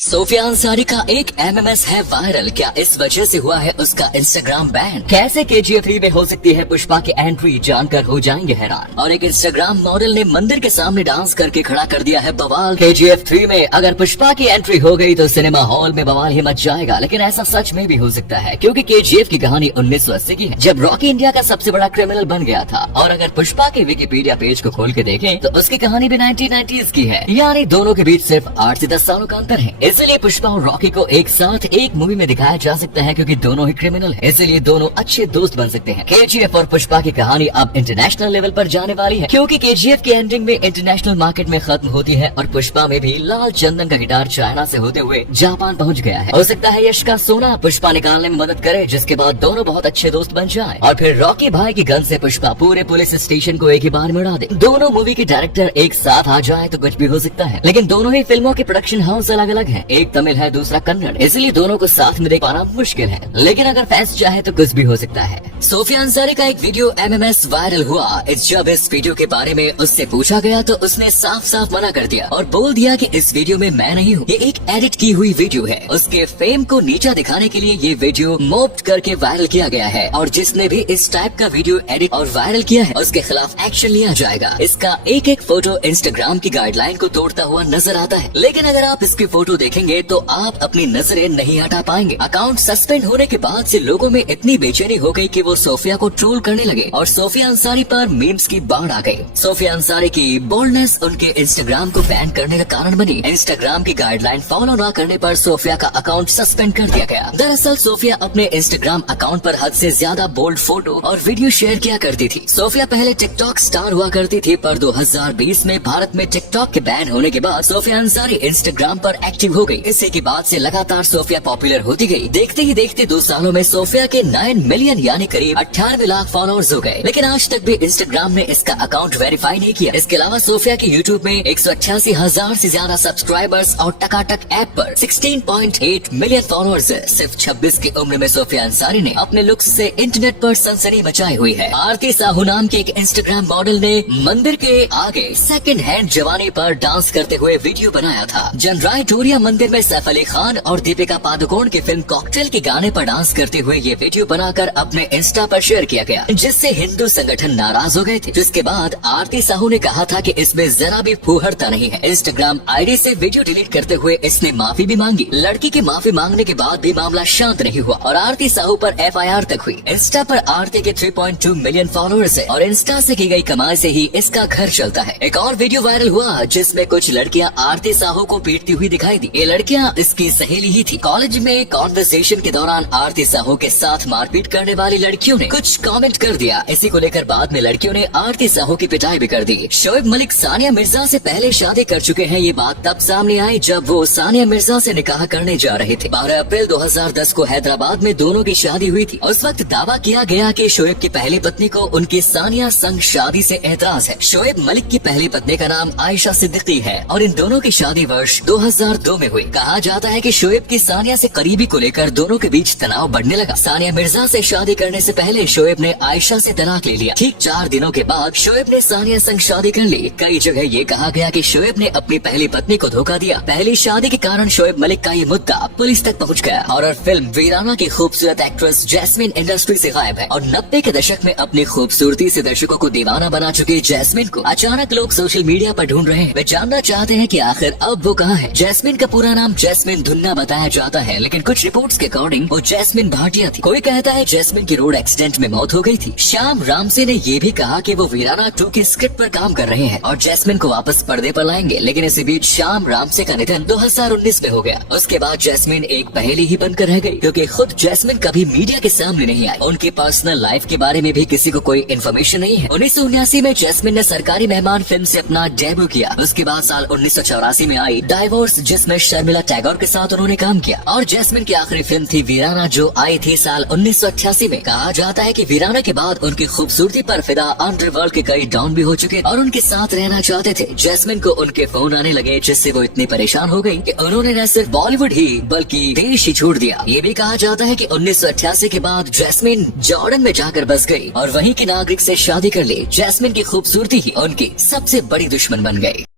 Sophia Ansari का एक MMS है वायरल। क्या इस वजह से हुआ है उसका इंस्टाग्राम बैन? कैसे केजीएफ 3 में हो सकती है पुष्पा की एंट्री, जानकर हो जाएंगे हैरान। और एक इंस्टाग्राम मॉडल ने मंदिर के सामने डांस करके खड़ा कर दिया है बवाल। केजीएफ 3 में अगर पुष्पा की एंट्री हो गई तो सिनेमा हॉल में बवाल ही मच जाएगा। लेकिन ऐसा सच में भी हो सकता है, क्योंकि केजीएफ की कहानी 1980 की है, जब रॉकी इंडिया का सबसे बड़ा क्रिमिनल बन गया था। और अगर पुष्पा के विकिपीडिया पेज को खोल के देखें तो उसकी कहानी भी 1990s की है, यानी दोनों के बीच सिर्फ 8 से 10 सालों का अंतर है। इसलिए पुष्पा और रॉकी को एक साथ एक मूवी में दिखाया जा सकता है, क्योंकि दोनों ही क्रिमिनल हैं। इसलिए दोनों अच्छे दोस्त बन सकते हैं। केजीएफ और पुष्पा की कहानी अब इंटरनेशनल लेवल पर जाने वाली है, क्योंकि केजीएफ की एंडिंग में इंटरनेशनल मार्केट में खत्म होती है और पुष्पा में भी लाल चंदन का गिटार चाइना से होते हुए जापान पहुंच गया है। हो सकता है यश का सोना पुष्पा निकालने में मदद करे, जिसके बाद दोनों बहुत अच्छे दोस्त बन जाएं। और फिर रॉकी भाई की गन से पुष्पा पूरे पुलिस स्टेशन को एक ही बार में उड़ा दे। दोनों मूवी के डायरेक्टर एक साथ आ जाए तो कुछ भी हो सकता है। लेकिन दोनों ही फिल्मों के प्रोडक्शन हाउस अलग अलग है, एक तमिल है दूसरा कन्नड़, इसलिए दोनों को साथ में देख पाना मुश्किल है। लेकिन अगर फैंस चाहे तो कुछ भी हो सकता है। सोफिया अंसारी का एक वीडियो एमएमएस वायरल हुआ। जब इस वीडियो के बारे में उससे पूछा गया तो उसने साफ साफ मना कर दिया और बोल दिया कि इस वीडियो में मैं नहीं हूँ, ये एक एडिट की हुई वीडियो है। उसके फेम को नीचा दिखाने के लिए ये वीडियो मोप्ड करके वायरल किया गया है, और जिसने भी इस टाइप का वीडियो एडिट और वायरल किया है उसके खिलाफ एक्शन लिया जाएगा। इसका एक एक फोटो इंस्टाग्राम की गाइडलाइन को तोड़ता हुआ नजर आता है। लेकिन अगर आप इसकी फोटो देखेंगे तो आप अपनी नजरें नहीं हटा पाएंगे। अकाउंट सस्पेंड होने के बाद से लोगों में इतनी बेचैनी हो गई कि वो सोफिया को ट्रोल करने लगे और सोफिया अंसारी पर मीम्स की बाढ़ आ गई। सोफिया अंसारी की बोल्डनेस उनके इंस्टाग्राम को बैन करने का कारण बनी। इंस्टाग्राम की गाइडलाइन फॉलो न करने पर सोफिया का अकाउंट सस्पेंड कर दिया गया। दरअसल सोफिया अपने इंस्टाग्राम अकाउंट पर हद से ज्यादा बोल्ड फोटो और वीडियो शेयर किया करती थी। सोफिया पहले टिकटॉक स्टार हुआ करती थी, पर 2020 में भारत में टिकटॉक के बैन होने के बाद सोफिया अंसारी इंस्टाग्राम पर एक्टिव हो गई। इसी के बाद से लगातार सोफिया पॉपुलर होती गई। देखते ही देखते 2 सालों में सोफिया के 9 मिलियन यानी करीब 98 लाख फॉलोअर्स हो गए। लेकिन आज तक भी इंस्टाग्राम ने इसका अकाउंट वेरीफाई नहीं किया। इसके अलावा सोफिया के यूट्यूब में 188,000 से ज्यादा सब्सक्राइबर्स और टकाटक ऐप पर 16.8 मिलियन फॉलोअर्स है। सिर्फ 26 की उम्र में सोफिया अंसारी ने अपने लुक्स से इंटरनेट पर सनसनी मचाई हुई है। आरती साहू नाम के एक इंस्टाग्राम मॉडल ने मंदिर के आगे सेकंड हैंड जवानी पर डांस करते हुए वीडियो बनाया था। जनराय टोरिया मंदिर में सैफ अली खान और दीपिका पादुकोण की फिल्म कॉकटेल के गाने पर डांस करते हुए ये वीडियो बनाकर अपने इंस्टा पर शेयर किया गया, जिससे हिंदू संगठन नाराज हो गए थे। जिसके बाद आरती साहू ने कहा था कि इसमें जरा भी फूहड़ता नहीं है। इंस्टाग्राम आईडी से वीडियो डिलीट करते हुए इसने माफी भी मांगी। लड़की की माफी मांगने के बाद भी मामला शांत नहीं हुआ और आरती साहू पर एफआईआर तक हुई। इंस्टा पर आरती के 3.2 मिलियन फॉलोअर्स है और इंस्टा से की गई कमाई से ही इसका घर चलता है। एक और वीडियो वायरल हुआ जिसमें कुछ लड़कियां आरती साहू को पीटती हुई दिखाई दी। ये लड़कियां इसकी सहेली ही थी। कॉलेज में कॉन्वर्सेशन के दौरान आरती साहू के साथ मारपीट करने वाली लड़कियों ने कुछ कमेंट कर दिया। इसी को लेकर बाद में लड़कियों ने आरती साहू की पिटाई भी कर दी। शोएब मलिक सानिया मिर्जा से पहले शादी कर चुके हैं। ये बात तब सामने आई जब वो सानिया मिर्जा से निकाह करने जा रहे थे। 12 अप्रैल 2010 को हैदराबाद में दोनों की शादी हुई थी। उस वक्त दावा किया गया कि शोएब की पहली पत्नी को उनकी सानिया संग शादी से एतराज है। शोएब मलिक की पहली पत्नी का नाम आयशा सिद्दीकी है और इन दोनों की शादी वर्ष 2002 में हुई। कहा जाता है कि शोएब की सानिया से करीबी को लेकर दोनों के बीच तनाव बढ़ने लगा। सानिया मिर्जा से शादी करने से पहले शोएब ने आयशा से तलाक ले लिया। ठीक 4 दिनों के बाद शोएब ने सानिया संग शादी कर ली। कई जगह ये कहा गया कि शोएब ने अपनी पहली पत्नी को धोखा दिया। पहली शादी के कारण शोएब मलिक का ये मुद्दा पुलिस तक पहुंच गया। हॉरर फिल्म वीराना की खूबसूरत एक्ट्रेस जैस्मिन इंडस्ट्री से गायब है और 90 के दशक में अपनी खूबसूरती से दर्शकों को दीवाना बना चुके जैस्मिन को अचानक लोग सोशल मीडिया पर ढूंढ रहे हैं। वे जानना चाहते हैं कि आखिर अब वो कहाँ है। जैस्मिन का पूरा नाम जैस्मिन धुन्ना बताया जाता है, लेकिन कुछ रिपोर्ट्स के अकॉर्डिंग वो जैस्मिन भाटिया थी। कोई कहता है जैस्मिन की रोड एक्सीडेंट में मौत हो गई थी। श्याम रामसे ने ये भी कहा कि वो वीराना 2 की स्क्रिप्ट पर काम कर रहे हैं और जैस्मिन को वापस पर्दे पर लाएंगे। लेकिन इसी बीच श्याम रामसे का निधन 2019 में हो गया। उसके बाद जैस्मिन एक पहेली ही बनकर रह गई, क्योंकि खुद जैस्मिन कभी मीडिया के सामने नहीं आई। उनके पर्सनल लाइफ के बारे में भी किसी को कोई इन्फॉर्मेशन नहीं है। 1979 में जैस्मिन ने सरकारी मेहमान फिल्म से अपना डेब्यू किया। उसके बाद साल 1984 में आई डाइवोर्स, जिसमें शर्मिला टैगोर के साथ उन्होंने काम किया। और जैस्मिन की आखिरी फिल्म थी वीराना, जो आई थी साल 1988 में। कहा जाता है कि वीराना के बाद उनकी खूबसूरती पर फिदा अंडरवर्ल्ड के कई डॉन भी हो चुके और उनके साथ रहना चाहते थे। जैस्मिन को उनके फोन आने लगे, जिससे वो इतनी परेशान हो गई कि उन्होंने न सिर्फ बॉलीवुड ही बल्कि देश ही छोड़ दिया। ये भी कहा जाता है कि 1988 के बाद जैस्मिन जॉर्डन में जाकर बस गई और वहीं के नागरिक से शादी कर ली। जैस्मिन की खूबसूरती ही उनकी सबसे बड़ी दुश्मन बन गई।